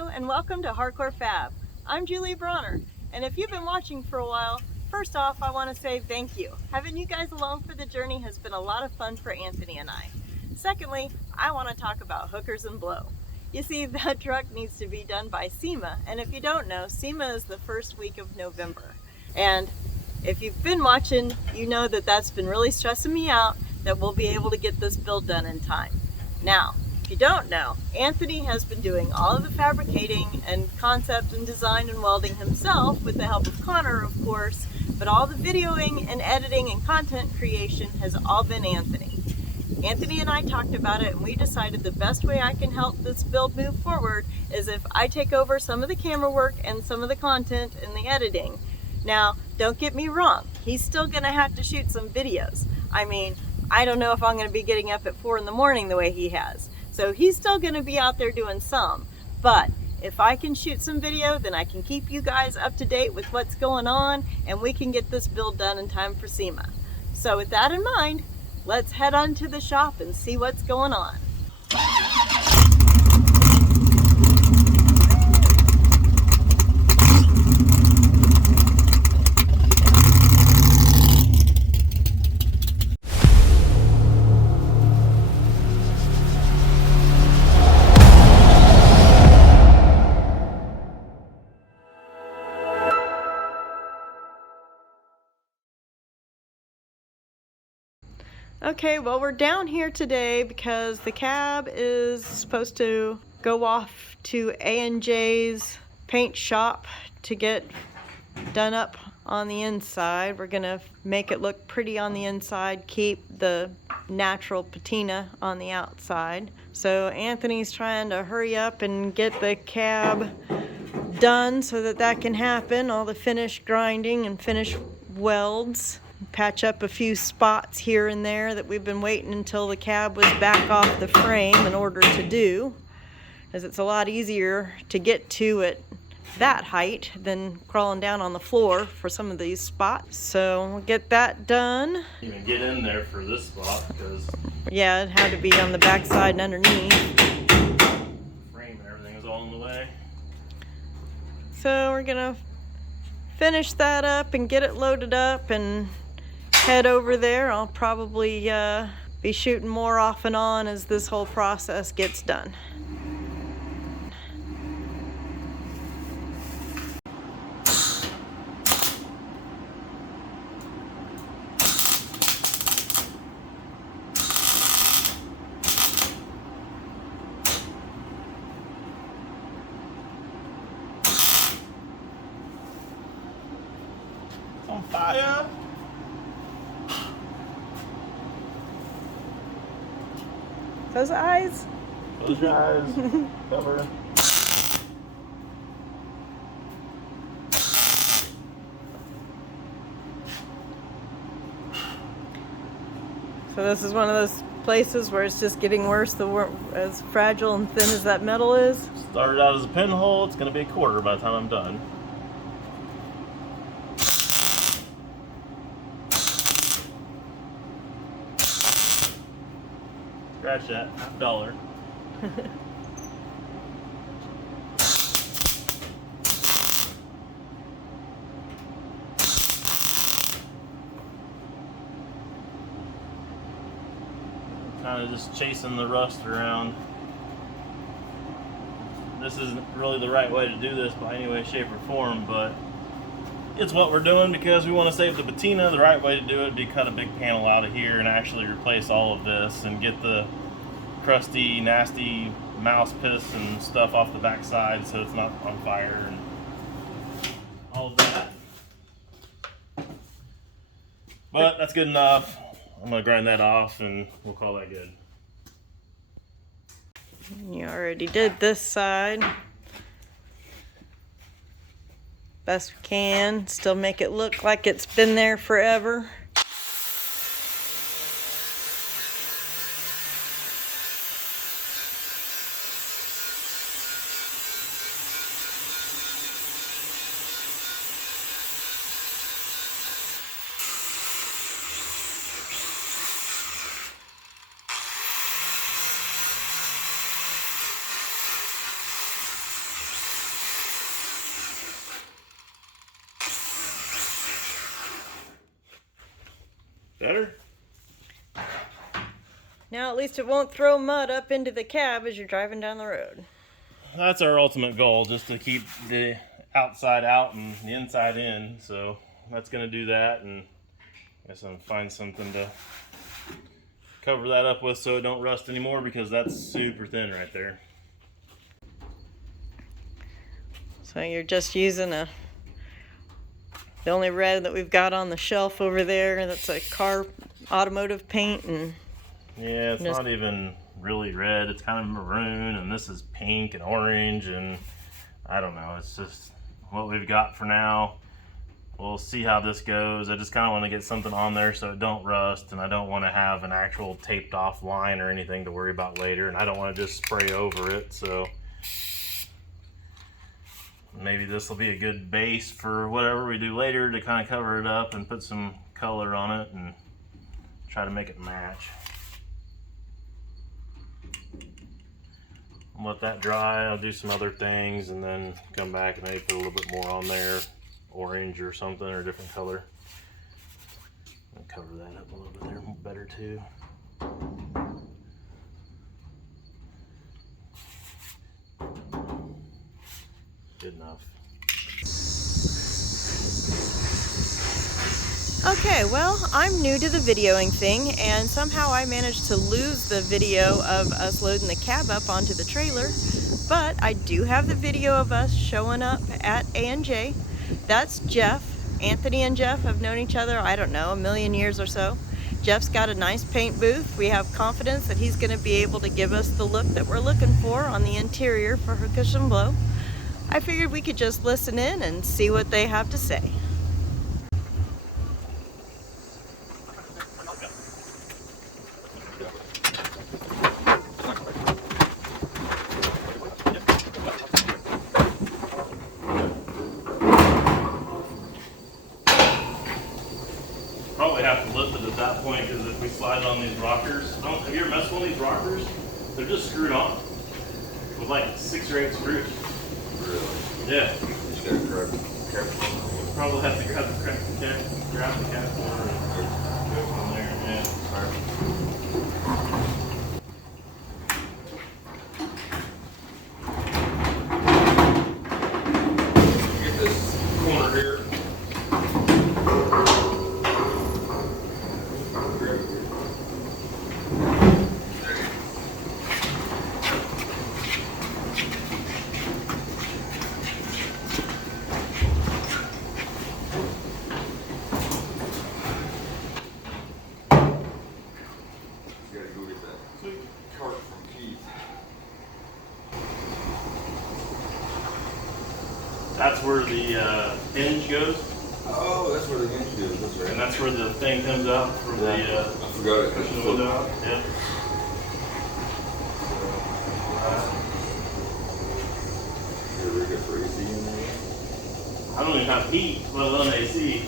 Hello and welcome to Hardcore Fab. I'm Julie Bronner, and if you've been watching for a while, first off I want to say thank you. Having you guys along for the journey has been a lot of fun for Anthony and I. Secondly, I want to talk about hookers and blow. You see, that truck needs to be done by SEMA, and if you don't know, SEMA is the first week of November. And if you've been watching, you know that that's been really stressing me out that we'll be able to get this build done in time. Now, if you don't know, Anthony has been doing all of the fabricating and concept and design and welding himself with the help of Connor, of course, but all the videoing and editing and content creation has all been Anthony. Anthony and I talked about it and we decided the best way I can help this build move forward is if I take over some of the camera work and some of the content and the editing. Now, don't get me wrong, he's still gonna have to shoot some videos. I mean, I don't know if I'm gonna be getting up at 4 in the morning the way he has. So he's still gonna be out there doing some, but if I can shoot some video, then I can keep you guys up to date with what's going on and we can get this build done in time for SEMA. So with that in mind, let's head on to the shop and see what's going on. Okay, well we're down here today because the cab is supposed to go off to A&J's paint shop to get done up on the inside. We're gonna make it look pretty on the inside, keep the natural patina on the outside. So Anthony's trying to hurry up and get the cab done so that that can happen, all the finish grinding and finish welds. Patch up a few spots here and there that we've been waiting until the cab was back off the frame in order to do, as it's a lot easier to get to at that height than crawling down on the floor for some of these spots. So we'll get that done. Even get in there for this spot because yeah, it had to be on the back side and underneath. Frame and everything is all in the way. So we're gonna finish that up and get it loaded up and head over there. I'll probably be shooting more off and on as this whole process gets done. It's on fire. Those eyes? Close your eyes. Cover. So this is one of those places where it's just getting worse as fragile and thin as that metal is. Started out as a pinhole. It's going to be a quarter by the time I'm done. Scratch that. $1. Kind of just chasing the rust around. This isn't really the right way to do this by any way, shape, or form, but it's what we're doing because we want to save the patina. The right way to do it would be cut a big panel out of here and actually replace all of this and get the crusty, nasty mouse piss and stuff off the backside so it's not on fire and all of that. But that's good enough. I'm going to grind that off and we'll call that good. You already did this side. Best we can. Still make it look like it's been there forever. Better? Now at least it won't throw mud up into the cab as you're driving down the road. That's our ultimate goal, just to keep the outside out and the inside in. So that's going to do that, and I guess I'm going to find something to cover that up with so it don't rust anymore, because that's super thin right there. So you're just using the only red that we've got on the shelf over there. That's a car automotive paint, and yeah, it's not even really red. It's kind of maroon, and this is pink and orange, and I don't know. It's just what we've got for now. We'll see how this goes. I just kind of want to get something on there so it don't rust, and I don't want to have an actual taped off line or anything to worry about later, and I don't want to just spray over it. So maybe this will be a good base for whatever we do later to kind of cover it up and put some color on it and try to make it match. I'll let that dry. I'll do some other things and then come back and maybe put a little bit more on there, orange or something, or a different color. I'll cover that up a little bit there better too. Good enough. okay, well, I'm new to the videoing thing, and somehow I managed to lose the video of us loading the cab up onto the trailer, but I do have the video of us showing up at A&J. That's Jeff. Anthony and Jeff have known each other, I don't know, a million years or so. Jeff's got a nice paint booth. We have confidence that he's going to be able to give us the look that we're looking for on the interior for her cushion blow. I figured we could just listen in and see what they have to say. Probably have to lift it at that point, because if we slide on these rockers, have you ever messed with one of these rockers? They're just screwed on with like 6 or 8 screws. Really? Yeah. You just gotta grab the cap. Probably have to grab the cap corner and go from there. Yeah. Get this corner here. That's where the hinge goes. Oh, that's where the hinge goes. That's right. And that's where the thing comes out from the I forgot it. cushion window. Yeah. You're really good for AC in there. I don't even have heat, let alone AC.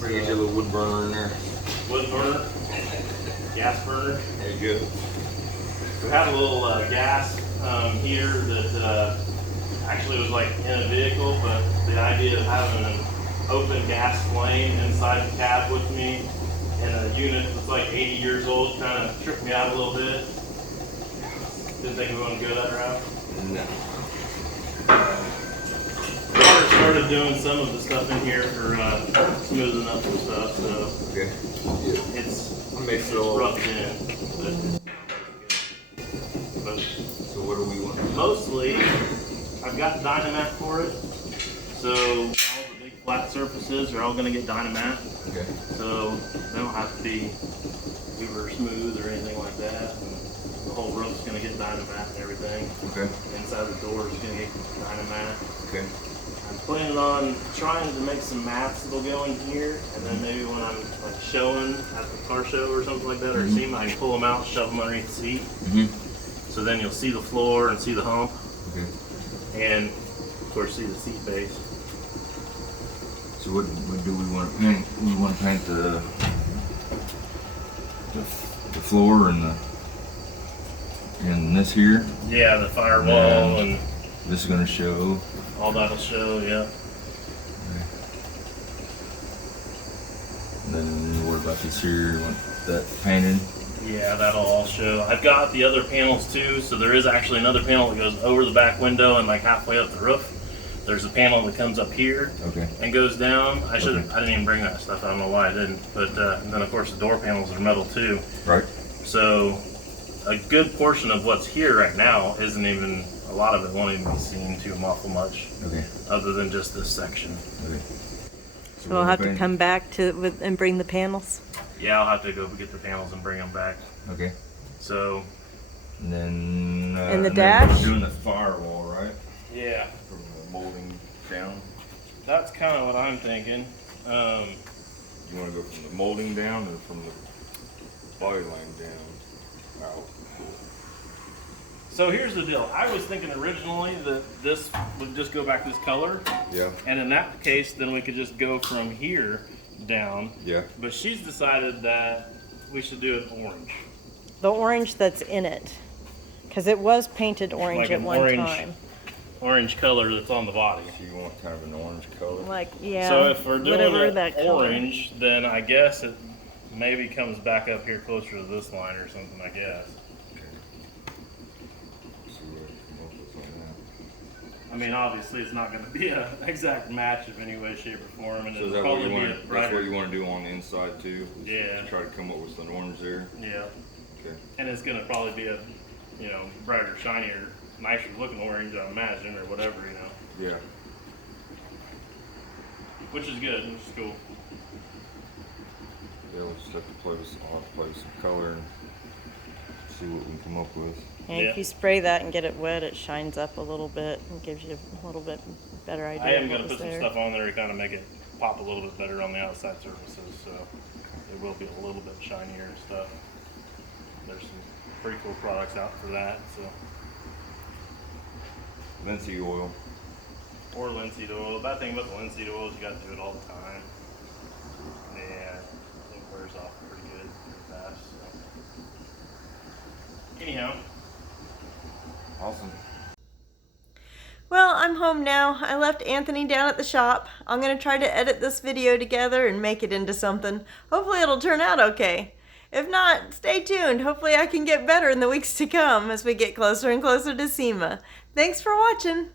Bring your little wood burner in there. Wood burner, gas burner. There you go. We had a little gas heater that actually was like in a vehicle, but the idea of having an open gas flame inside the cab with me in a unit that's like 80 years old kind of tripped me out a little bit. Didn't think we wanted to go that route. No. We already started doing some of the stuff in here for smoothing up some stuff, so Okay. Yeah. it's Mix it all. roughed in. But So what do we want? mostly, I've got Dynamat for it, so all the big flat surfaces are all going to get Dynamat, Okay. so they don't have to be super smooth or anything like that. And the whole roof's going to get Dynamat and everything. Okay. Inside the door is going to get Dynamat. Okay. I'm planning on trying to make some mats that'll go in here, and then maybe when I'm like showing at the car show or something like that, or SEMA, I can pull them out, shove them underneath the seat. So then you'll see the floor and see the hump, Okay. and of course see the seat base. So what do we want to paint? We want to paint the floor and this here. Yeah, the firewall and This is going to show. all that'll show, yeah. And then what about this here? Want that painted? Yeah, that'll all show. I've got the other panels too, so there is actually another panel that goes over the back window and like halfway up the roof. There's a panel that comes up here Okay. and goes down. I Okay. didn't even bring that stuff. I don't know why I didn't. But and then of course the door panels are metal too. Right. So a good portion of what's here right now isn't even, a lot of it won't even be seen too awful much. Okay. Other than just this section. Okay. So we'll have to come back and bring the panels. Yeah, I'll have to go get the panels and bring them back. Okay. So. And then. And the then dash? we're doing the firewall, right? Yeah. From the molding down. That's kind of what I'm thinking. You want to go from the molding down or from the body line down? Out. So here's the deal. I was thinking originally that this would just go back this color. Yeah. And in that case, then we could just go from here down. Yeah. But she's decided that we should do it orange. The orange that's in it. Because it was painted orange Like at an one orange time. Orange color that's on the body. So you want kind of an orange color? Like, yeah. So if we're doing whatever it that color. orange, then I guess it maybe comes back up here closer to this line or something, I guess. Okay. See what I can come up with on that. I mean, obviously it's not going to be an exact match of any way, shape, or form, and So is it'll that what probably you be want? a That's brighter. what you want to do on the inside too? Yeah. Try to come up with some orange there. Yeah, Okay. and it's going to probably be a, you know, brighter, shinier, nicer looking orange, I imagine, or whatever, you know, Yeah. which is good, which is cool. Yeah, we'll just have to play with, I'll have to play with some color and see what we can come up with. And Yeah. if you spray that and get it wet, it shines up a little bit and gives you a little bit better idea. I am of going what to was put some there. stuff on there to kind of make it pop a little bit better on the outside surfaces, so it will be a little bit shinier and stuff. There's some pretty cool products out for that, so. Linseed oil. Or linseed oil. The bad thing about the linseed oil is you got to do it all the time. Yeah, it wears off pretty good, pretty fast. So. Anyhow. Awesome. Well, I'm home now. I left Anthony down at the shop. I'm going to try to edit this video together and make it into something. Hopefully it'll turn out okay. If not, stay tuned. Hopefully I can get better in the weeks to come as we get closer and closer to SEMA. Thanks for watching.